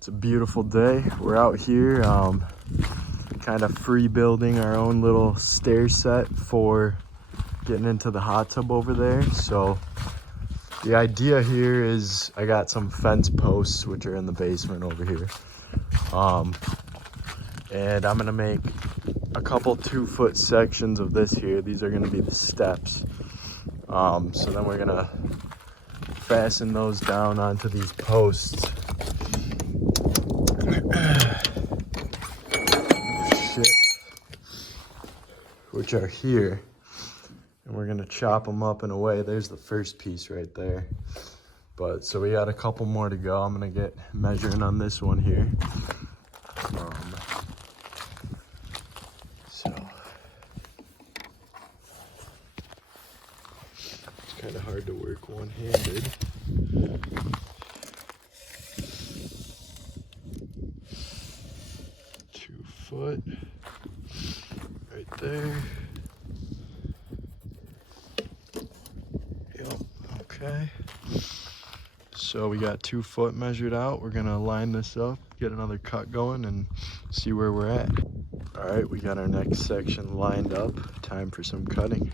It's a beautiful day. We're out here kind of free building our own little stair set for getting into the hot tub over there. So the idea here is I got some fence posts which are in the basement over here. And I'm gonna make a couple 2-foot sections of this here. These are gonna be the steps. So then we're gonna fasten those down onto these posts. Shit. Which are here. And we're gonna chop them up in a way. There's the first piece right there. But so we got a couple more to go. I'm gonna get measuring on this one here. So it's kind of hard to work one-handed. 2 foot right there. Yep, okay. So we got 2 foot measured out. We're gonna line this up, get another cut going, and see where we're at. All right, we got our next section lined up. Time for some cutting.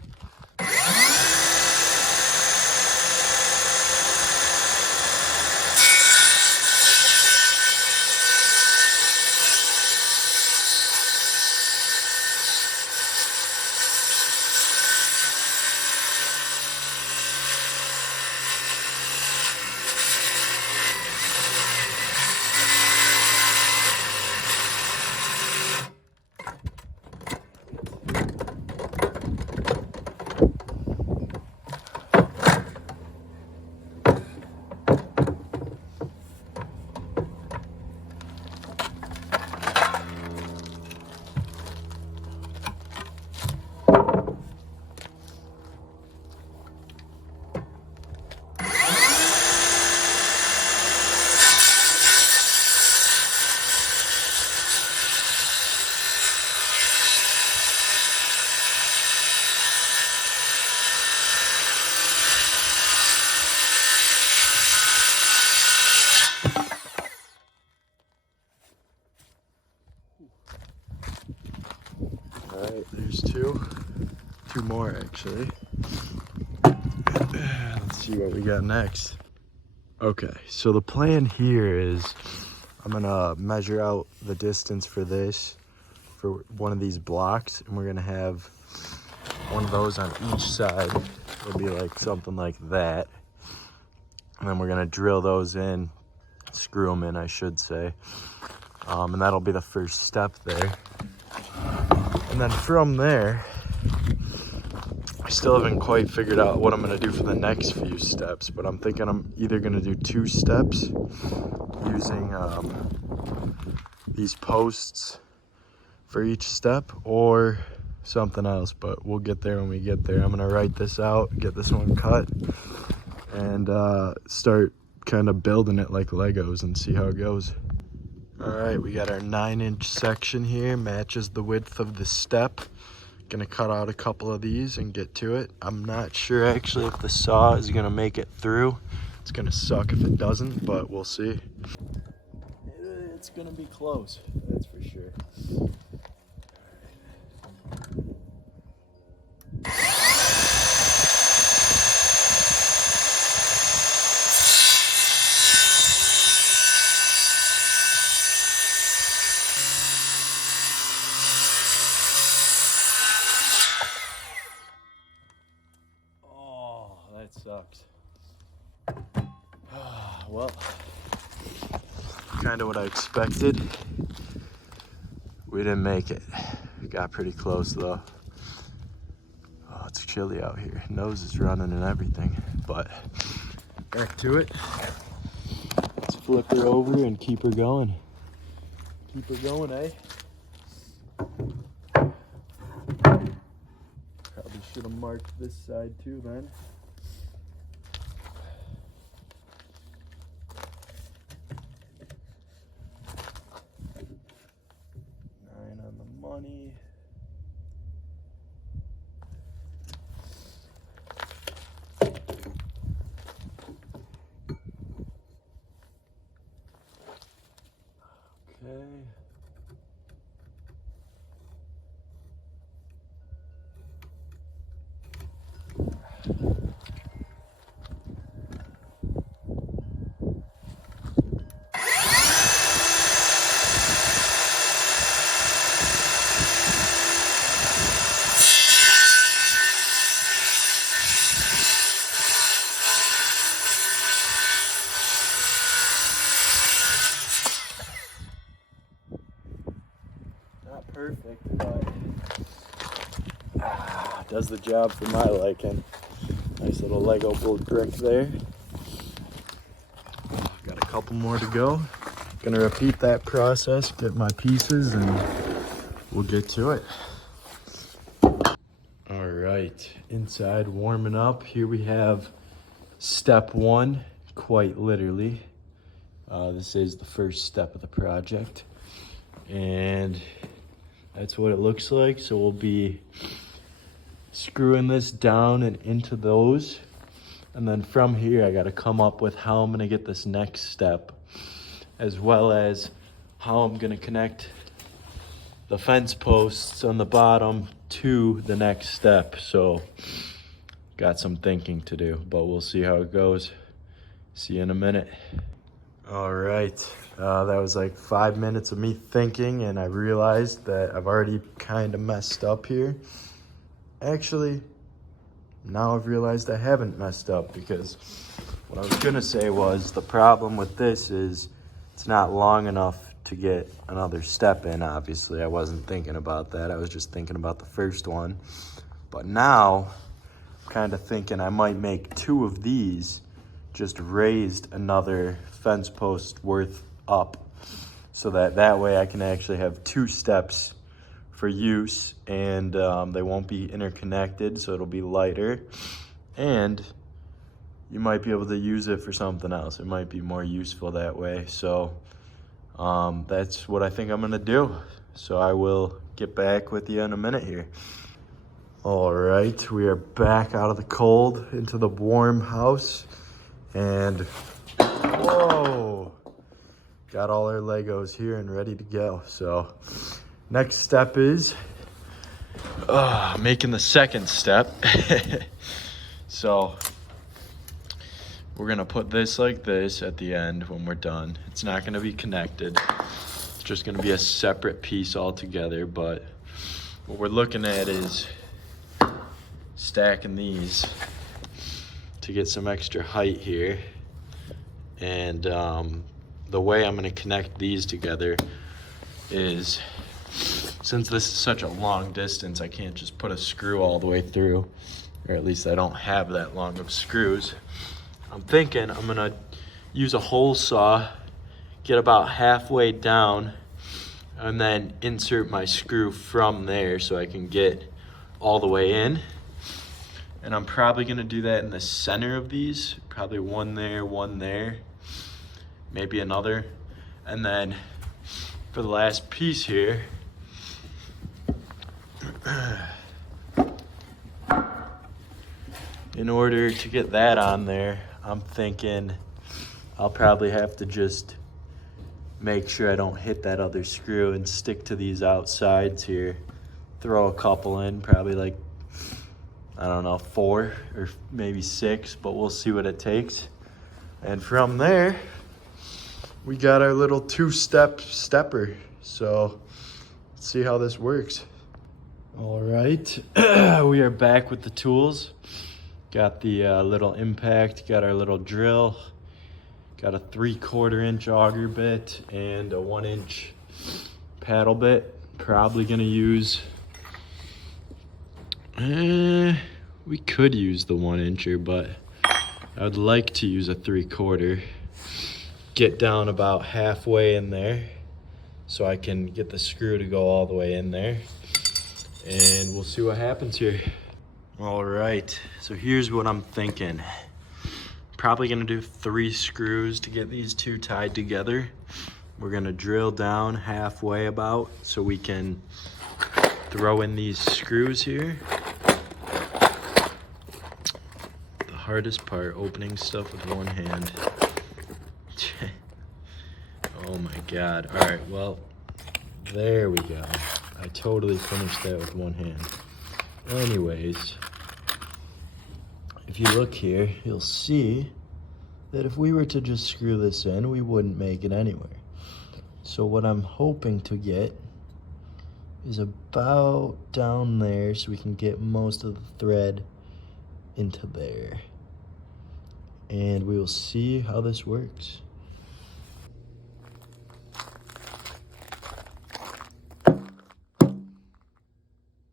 All right, there's two more actually. Let's see what we got next. Okay, so the plan here is I'm gonna measure out the distance for this, for one of these blocks, and we're gonna have one of those on each side. It'll be like something like that. And then we're gonna drill those in, screw them in, I should say. And that'll be the first step there. And then from there, I still haven't quite figured out what I'm gonna do for the next few steps, but I'm thinking I'm either gonna do 2 steps using these posts for each step, or something else, but we'll get there when we get there. I'm gonna write this out, get this one cut, and start kind of building it like Legos and see how it goes. All right, we got our 9-inch section here, matches the width of the step. Gonna cut out a couple of these and get to it. I'm not sure actually if the saw is gonna make it through. It's gonna suck if it doesn't, but we'll see. It's gonna be close, that's for sure. That sucks. Well, kind of what I expected. We didn't make it. Got pretty close though. Oh, it's chilly out here. Nose is running and everything, but back to it. Let's flip her over and keep her going. Keep her going, eh? Probably should have marked this side too then. Money. Okay. Not perfect, but does the job for my liking. Nice little Lego brick there. Got a couple more to go. Gonna repeat that process, get my pieces, and we'll get to it. All right, inside warming up. Here we have step one, quite literally. This is the first step of the project, and that's what it looks like. So we'll be screwing this down and into those. And then from here, I gotta come up with how I'm gonna get this next step, as well as how I'm gonna connect the fence posts on the bottom to the next step. So got some thinking to do, but we'll see how it goes. See you in a minute. All right, that was like 5 minutes of me thinking, and I realized that I've already kind of messed up here. Actually, now I've realized I haven't messed up, because what I was gonna say was the problem with this is it's not long enough to get another step in. Obviously, I wasn't thinking about that. I was just thinking about the first one. But now I'm kind of thinking I might make 2 of these just raised another fence post worth up, so that way I can actually have 2 steps for use, and they won't be interconnected, so it'll be lighter, and you might be able to use it for something else. It might be more useful that way. So that's what I think I'm gonna do. So I will get back with you in a minute here. All right, we are back out of the cold into the warm house, and whoa, got all our Legos here and ready to go. So next step is making the second step. So we're gonna put this like this at the end when we're done. It's not gonna be connected. It's just gonna be a separate piece altogether. But what we're looking at is stacking these to get some extra height here. And the way I'm gonna connect these together is, since this is such a long distance, I can't just put a screw all the way through, or at least I don't have that long of screws. I'm thinking I'm gonna use a hole saw, get about halfway down, and then insert my screw from there so I can get all the way in. And I'm probably gonna do that in the center of these, probably one there, maybe another. And then for the last piece here, in order to get that on there, I'm thinking I'll probably have to just make sure I don't hit that other screw and stick to these outsides here. Throw a couple in, probably like, I don't know, 4 or maybe 6, but we'll see what it takes. And from there, we got our little 2-step stepper. So let's see how this works. All right, we are back with the tools. Got the little impact, got our little drill, got a 3/4 inch auger bit and a 1 inch paddle bit. Probably gonna use, we could use the 1 incher, but I would like to use a 3/4. Get down about halfway in there so I can get the screw to go all the way in there, and we'll see what happens here. All right, so here's what I'm thinking. Probably gonna do 3 screws to get these 2 tied together. We're gonna drill down halfway about so we can throw in these screws here. The hardest part, opening stuff with one hand. Oh my God. All right, well, there we go. I totally finished that with one hand. Anyways, if you look here, you'll see that if we were to just screw this in, we wouldn't make it anywhere. So what I'm hoping to get is about down there so we can get most of the thread into there. And we will see how this works.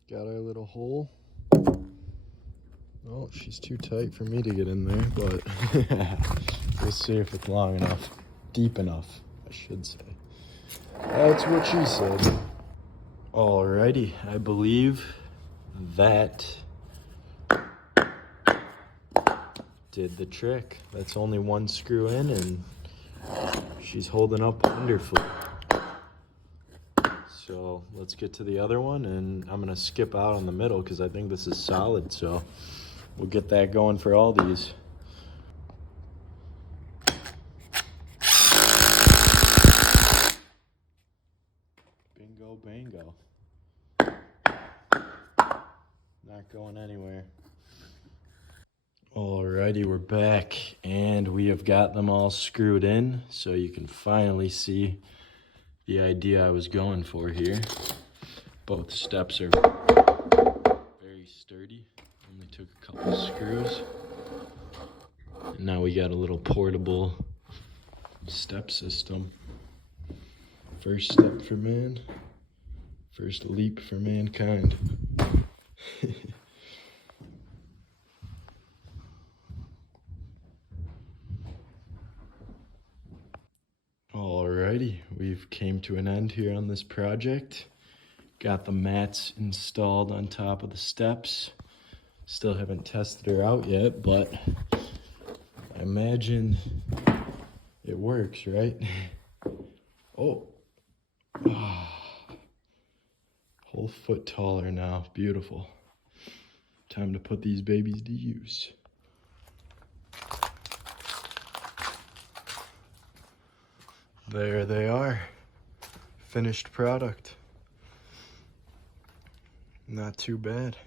Got our little hole. Oh, she's too tight for me to get in there, but we'll see if it's long enough. Deep enough, I should say. That's what she said. Alrighty, I believe that did the trick. That's only one screw in and she's holding up wonderfully. So let's get to the other one, and I'm gonna skip out on the middle because I think this is solid, so we'll get that going for all these. Bingo, bango. Not going anywhere. Alrighty, we're back, and we have got them all screwed in, so you can finally see the idea I was going for here. Both steps are very sturdy. Only took a couple screws. And now we got a little portable step system. First step for man, first leap for mankind. Alrighty, we've came to an end here on this project. Got the mats installed on top of the steps. Still haven't tested her out yet, but I imagine it works, right? Oh. Whole foot taller now, beautiful. Time to put these babies to use. There they are, finished product. Not too bad.